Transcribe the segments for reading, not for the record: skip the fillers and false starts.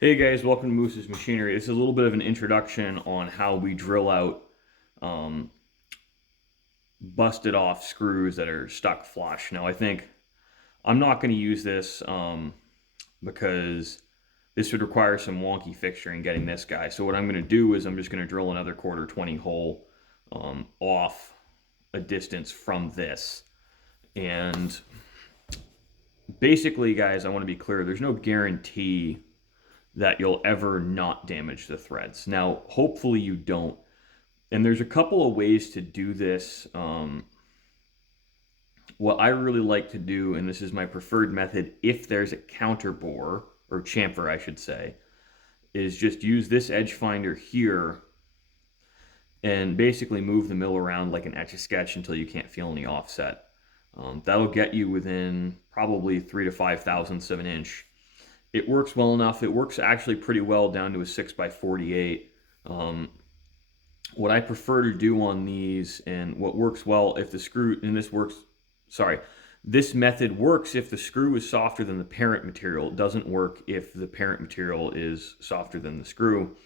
Hey guys, welcome to Moose's Machinery. This is a little bit of an introduction on how we drill out um, busted off screws that are stuck flush. Now, I think I'm not going to use this because this would require some wonky fixturing getting this guy. So what I'm going to do is I'm just going to drill another quarter 20 hole off a distance from this. And basically, guys, I want to be clear. There's no guarantee that you'll ever not damage the threads. Now, hopefully you don't. And there's a couple of ways to do this. What I really like to do, and this is my preferred method, if there's a counter bore, or chamfer, I should say, is just use this edge finder here and basically move the mill around like an Etch-a-Sketch until you can't feel any offset. That'll get you within probably 3 to 5 thousandths of an inch. It works well enough. It works actually pretty well down to a 6x48. What I prefer to do on these, and what works well if the screw, and this works, sorry, this method works if the screw is softer than the parent material. It doesn't work if the parent material is softer than the screw.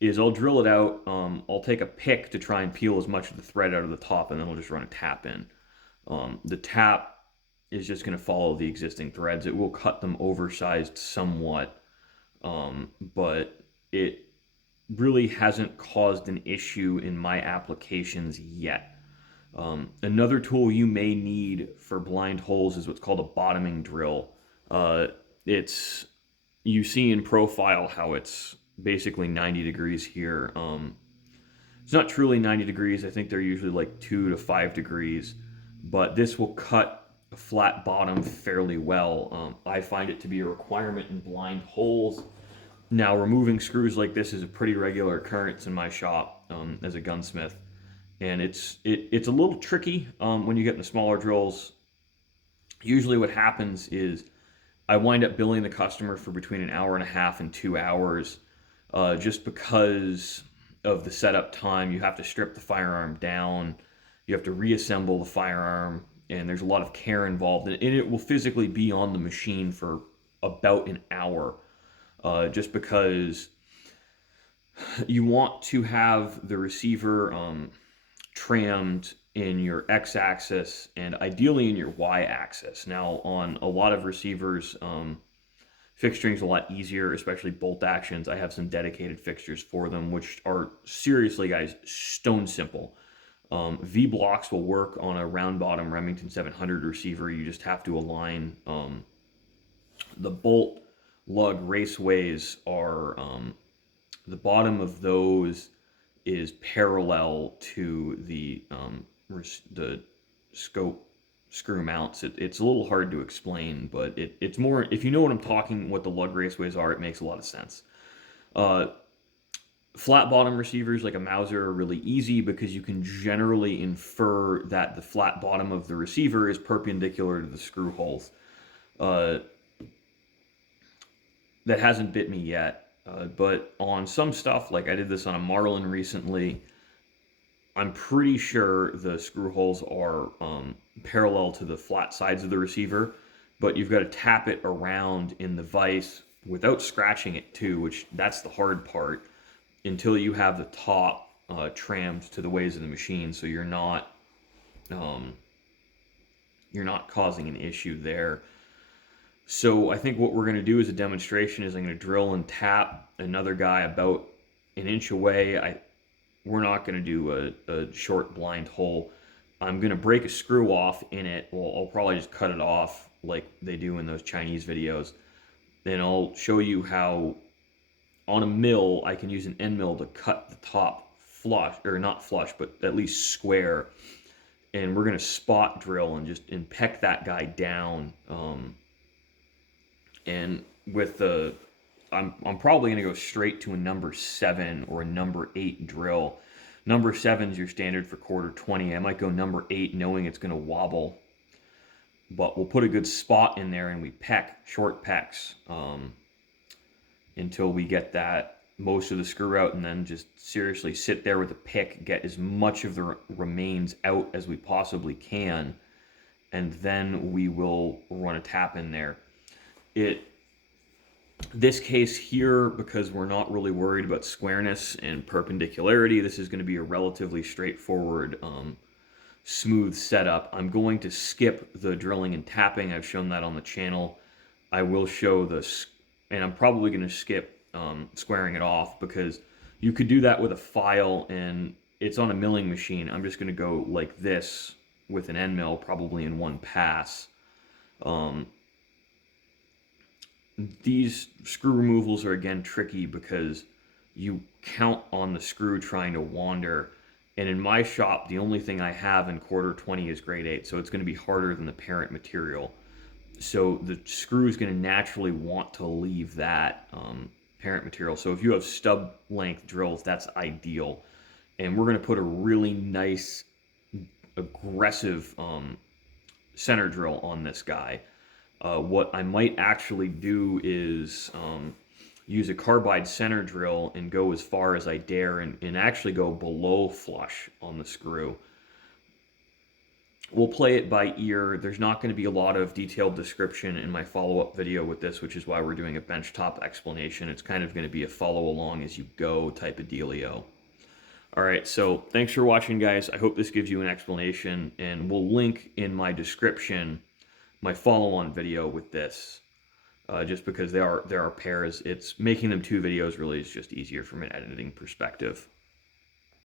Is I'll drill it out. I'll take a pick to try and peel as much of the thread out of the top, and then I'll just run a tap in. The tap is just going to follow the existing threads. It will cut them oversized somewhat, but it really hasn't caused an issue in my applications yet. Another tool you may need for blind holes is what's called a bottoming drill. It's You see in profile how it's basically 90 degrees here. It's not truly 90 degrees. I think they're usually like 2 to 5 degrees, but this will cut a flat bottom fairly well. I find it to be a requirement in blind holes. Now, removing screws like this is a pretty regular occurrence in my shop as a gunsmith, and it's a little tricky when you get in the smaller drills. Usually, what happens is I wind up billing the customer for between an hour and a half and 2 hours, just because of the setup time. You have to strip the firearm down, you have to reassemble the firearm, and there's a lot of care involved, and it will physically be on the machine for about an hour. Just because you want to have the receiver trimmed in your x-axis and ideally in your y-axis. Now, on a lot of receivers, fixturing is a lot easier, especially bolt actions. I have some dedicated fixtures for them, which are seriously, guys, stone simple. V-blocks will work on a round bottom Remington 700 receiver. You just have to align the bolt lug raceways are the bottom of those is parallel to the scope screw mounts. It's a little hard to explain, but it's more, if you know what I'm talking, what the lug raceways are, it makes a lot of sense. Flat bottom receivers like a Mauser are really easy because you can generally infer that the flat bottom of the receiver is perpendicular to the screw holes. That hasn't bit me yet, but on some stuff, like I did this on a Marlin recently, I'm pretty sure the screw holes are parallel to the flat sides of the receiver, but you've got to tap it around in the vise without scratching it too, which that's the hard part, until you have the top trimmed to the ways of the machine, so um, you're not causing an issue there. So I think what we're going to do as a demonstration is I'm going to drill and tap another guy about an inch away. We're not going to do a short blind hole. I'm going to break a screw off in it. Well, I'll probably just cut it off like they do in those Chinese videos. Then I'll show you how on a mill I can use an end mill to cut the top flush, or not flush, but at least square. And we're going to spot drill and just peck that guy down. And with I'm probably going to go straight to a number 7 or a number 8 drill. Number 7 is your standard for quarter 20. I might go number 8 knowing it's going to wobble, but we'll put a good spot in there and we peck, short pecks, until we get that most of the screw out, and then just seriously sit there with a pick, get as much of the remains out as we possibly can, and then we will run a tap in there. It This case here, because we're not really worried about squareness and perpendicularity, this is going to be a relatively straightforward, smooth setup. I'm going to skip the drilling and tapping. I've shown that on the channel. I will show this, and I'm probably going to skip squaring it off, because you could do that with a file and it's on a milling machine. I'm just going to go like this with an end mill, probably in one pass. These screw removals are again tricky because you count on the screw trying to wander. And in my shop, the only thing I have in quarter 20 is grade 8, so it's going to be harder than the parent material. So the screw is going to naturally want to leave that parent material. So if you have stub length drills, that's ideal. And we're going to put a really nice, aggressive center drill on this guy. What I might actually do is use a carbide center drill and go as far as I dare, and actually go below flush on the screw. We'll play it by ear. There's not going to be a lot of detailed description in my follow-up video with this, which is why we're doing a benchtop explanation. It's kind of going to be a follow along as you go type of dealio. All right, so thanks for watching, guys. I hope this gives you an explanation, and we'll link in my description my follow-on video with this, just because there are pairs. It's making them two videos really is just easier from an editing perspective.